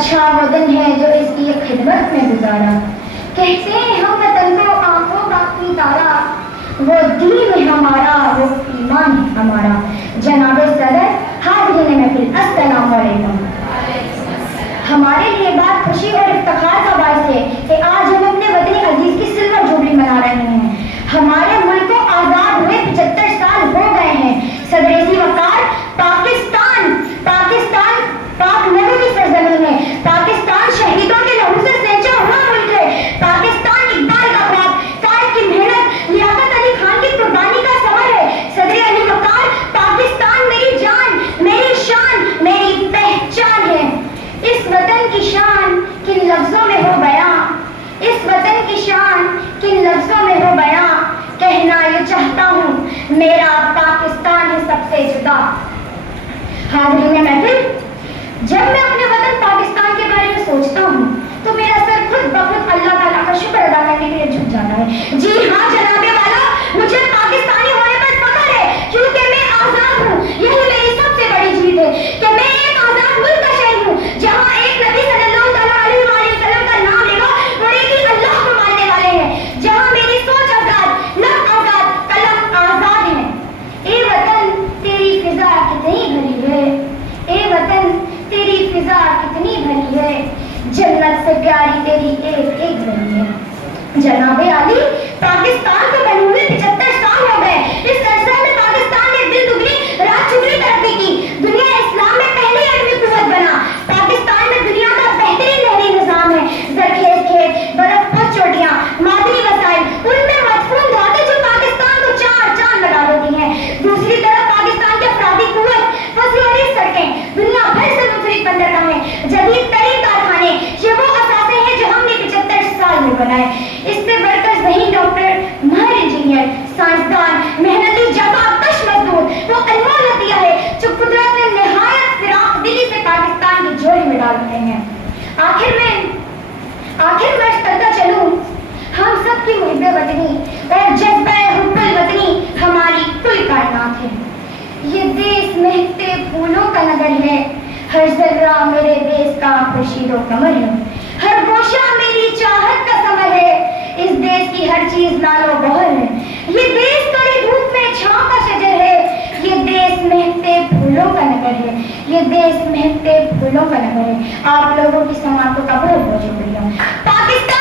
اچھا وہ دن ہے جو اس کی خدمت میں گزارا، کہتے ہیں ہم وطن کو آنکھوں کا اپنی تارا، وہ دین ہے ہمارا وہ ایمان ہے ہمارا۔ جناب صدر، حاضرین محفل، السلام علیکم۔ ہمارے لیے بات خوشی اور افتخار کا باعث ہے کہ آج ہم اپنے وطن عزیز کی سلور جوبلی منا رہے ہیں۔ ہمارے ملک کو آزاد ہوئے 75 سال ہو گئے ہیں۔ صدر وقار، پاکستان پاک لہو کی سرزمین ہے، پاکستان شہیدوں کے لہو سے سینچا ہوا ملک ہے، پاکستان اقبال کا خواب، قائد کی محنت، لیاقت علی خان کی قربانی کا ثمر ہے۔ صدر علی وقار، پاکستان میری جان، میری شان، میری پہچان ہے۔ اس وطن کی شان کن لفظوں میں ہو بیاں، اس وطن کی شان کن لفظوں میں ہو بیاں، کہنا یہ چاہتا ہوں میرا پاکستان ہے سب سے جدا۔ حاضرین محفل، جب میں اپنے وطن پاکستان کے بارے میں سوچتا ہوں تو میرا سر خود بخود اللہ تعالیٰ کا شکر ادا کرنے کے لیے جھک جاتا ہے۔ جی ہاں جناب والا، مجھے پاکستانی ہونے پر فخر ہے کیونکہ میں آزاد ہوں۔ یہی میری سب سے بڑی جیت ہے کہ میں ایک آزاد ملک کا شہری ہوں، جہاں ایک نبی صلی اللہ تعالیٰ علیہ وآلہ وسلم کا نام لے گا اور ایک ہی اللہ کو ماننے والے ہیں، جہاں میری سوچ آزاد، لفظ آزاد، قلم آزاد ہے۔ اے وطن تیری فضا کتنی بھری ہے، اے وطن تیری فضا کتنی بھری ہے، جنت سے پیاری تیری ایک ایک گلی ہے۔ جناب عالی، پاکستان کو بنے ہوئے 75 سال ہو گئے۔ اس عرصے میں پاکستان نے دن دگنی رات چگنی ترقی کی، دنیا اسلام میں پہلی عالمی قوت بنا۔ پاکستان میں دنیا کا بہترین نہری نظام ہے، زرخیز کھیت، برف پوش چوٹیاں، معدنی وسائل، ان میں مدفون دھاتیں جو پاکستان کو چار چاند لگا دیتی ہیں۔ دوسری طرف پاکستان کی افرادی قوت، فضلوری سڑکیں، دنیا بھر سے منفرد بندرگاہیں، جدید ترین کارخانے، یہ وہ اثاثے ہیں جو ہم نے 75 سال میں بنائے۔ اس سے بڑھ کر ذہین ڈاکٹر، ماہر انجینئر، سائنسدان، محنتی جفا کش مزدور، وہ انمول عطیہ ہے جو قدرت نے نہایت فراخ دلی سے پاکستان کی جھولی میں ڈال رہے ہیں۔ آخر میں کرتا چلوں، ہم سب کی محب وطنی اور جذبہ حب الوطنی ہماری کل کائنات ہے۔ یہ دیس مہکتے پھولوں کا نگر ہے، ہر ذرہ میرے دیس کا خورشید و قمر ہے، ہر گوشہ میری چاہت کا ثمر ہے، اس دیس کی ہر چیز لال و بہر ہے، یہ دیس کڑی دھوپ میں چھاؤں کا شجر ہے، یہ دیس مہکتے پھولوں کا نگر ہے، یہ دیس مہکتے پھولوں کا نگر ہے۔ آپ لوگوں کی سماعتوں کا بہت بہت شکریہ۔ پاکستان